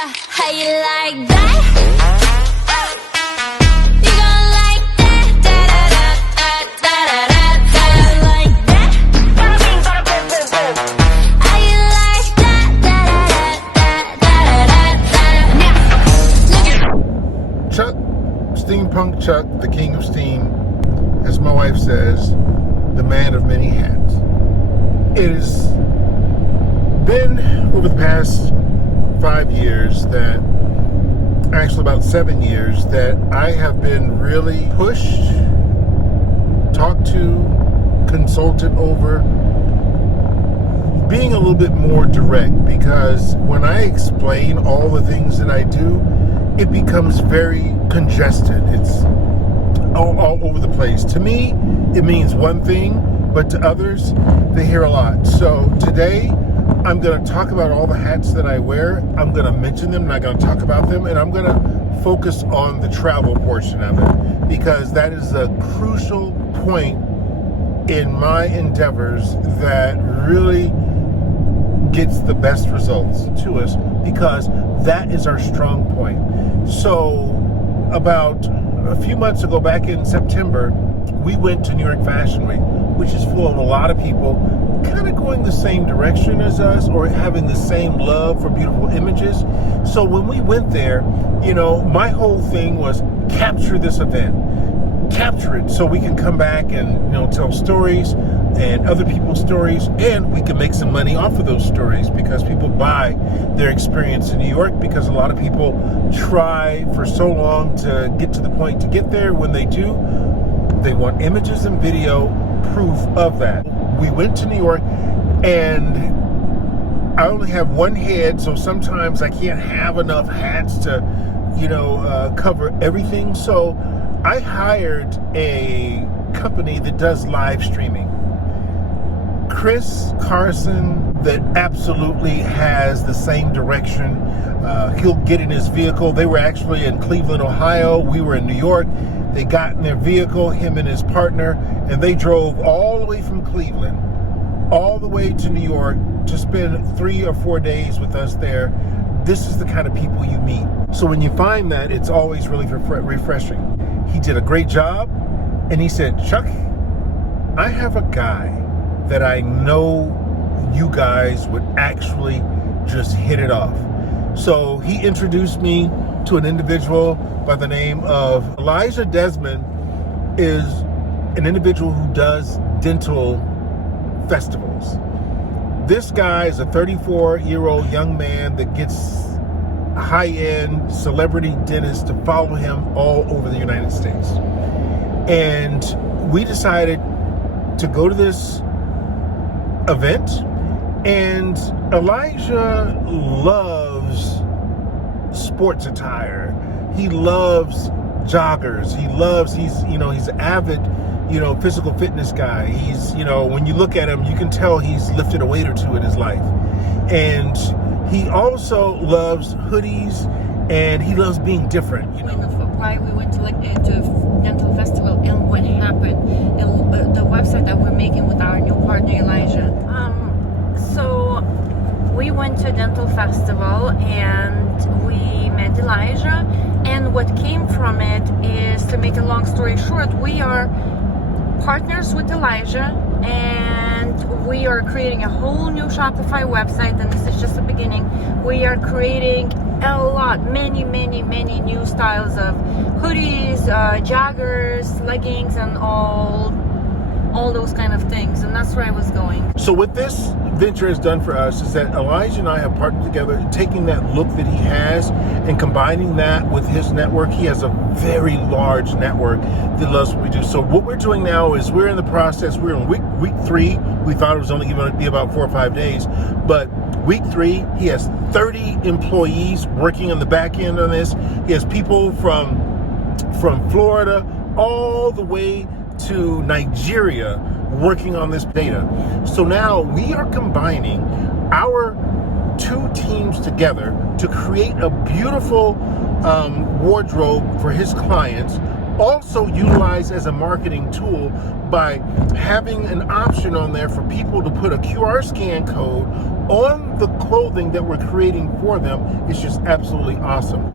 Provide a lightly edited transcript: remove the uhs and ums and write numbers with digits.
How you like that? You gonna like that? Da da da da da da da. Like that? How you like that? Da da da da da da da. Chuck, Steampunk Chuck, the king of steam, as my wife says, the man of many hats. It has been over the past 5 years that, actually about 7 years, that I have been really pushed, talked to, consulted over, being a little bit more direct, because when I explain all the things that I do, it becomes very congested. It's all over the place. To me, it means one thing, but to others, they hear a lot. So today, I'm going to talk about all the hats that I wear. I'm going to mention them, and I'm going to talk about them, and I'm going to focus on the travel portion of it, because that is a crucial point in my endeavors that really gets the best results to us, because that is our strong point. So about a few months ago, back in September, we went to New York Fashion Week, which is full of a lot of people kind of going the same direction as us, or having the same love for beautiful images. So when we went there, you know, my whole thing was capture this event, capture it, so we can come back and, you know, tell stories and other people's stories, and we can make some money off of those stories, because people buy their experience in New York, because a lot of people try for so long to get to the point to get there. When they do, they want images and video proof of that. We went to New York, and I only have one head, so sometimes I can't have enough hats to, you know, cover everything. So I hired a company that does live streaming. Chris Carson, that absolutely has the same direction. He'll get in his vehicle. They were actually in Cleveland, Ohio. We were in New York. They got in their vehicle, him and his partner, and they drove all the way from Cleveland, all the way to New York to spend 3 or 4 days with us there. This is the kind of people you meet. So when you find that, it's always really refreshing. He did a great job, and he said, Chuck, I have a guy that I know you guys would actually just hit it off. So he introduced me to an individual by the name of Elijah Desmond. Is an individual who does dental festivals. This guy is a 34-year-old young man that gets high-end celebrity dentists to follow him all over the United States. And we decided to go to this event, and Elijah loves sports attire. He loves joggers. He's an avid, you know, physical fitness guy. He's, you know, when you look at him, you can tell he's lifted a weight or two in his life. And he also loves hoodies, and he loves being different, you know. Why we went to dental festival and what happened, and the website that we're making with our new partner Elijah. So we went to a dental festival and we met Elijah, and what came from it is, to make a long story short, we are partners with Elijah, and we are creating a whole new Shopify website, and this is just the beginning. We are creating many new styles of hoodies, joggers, leggings, and all those kind of things, and that's where I was going. So what this venture has done for us is that Elijah and I have partnered together, taking that look that he has and combining that with his network. He has a very large network that loves what we do. So what we're doing now is we're in the process. We're in week 3. We thought it was only going to be about 4 or 5 days, but week 3, he has 30 employees working on the back end on this. He has people from Florida all the way to Nigeria working on this data. So now we are combining our 2 teams together to create a beautiful wardrobe for his clients, also utilized as a marketing tool by having an option on there for people to put a QR scan code on the clothing that we're creating for them is just absolutely awesome.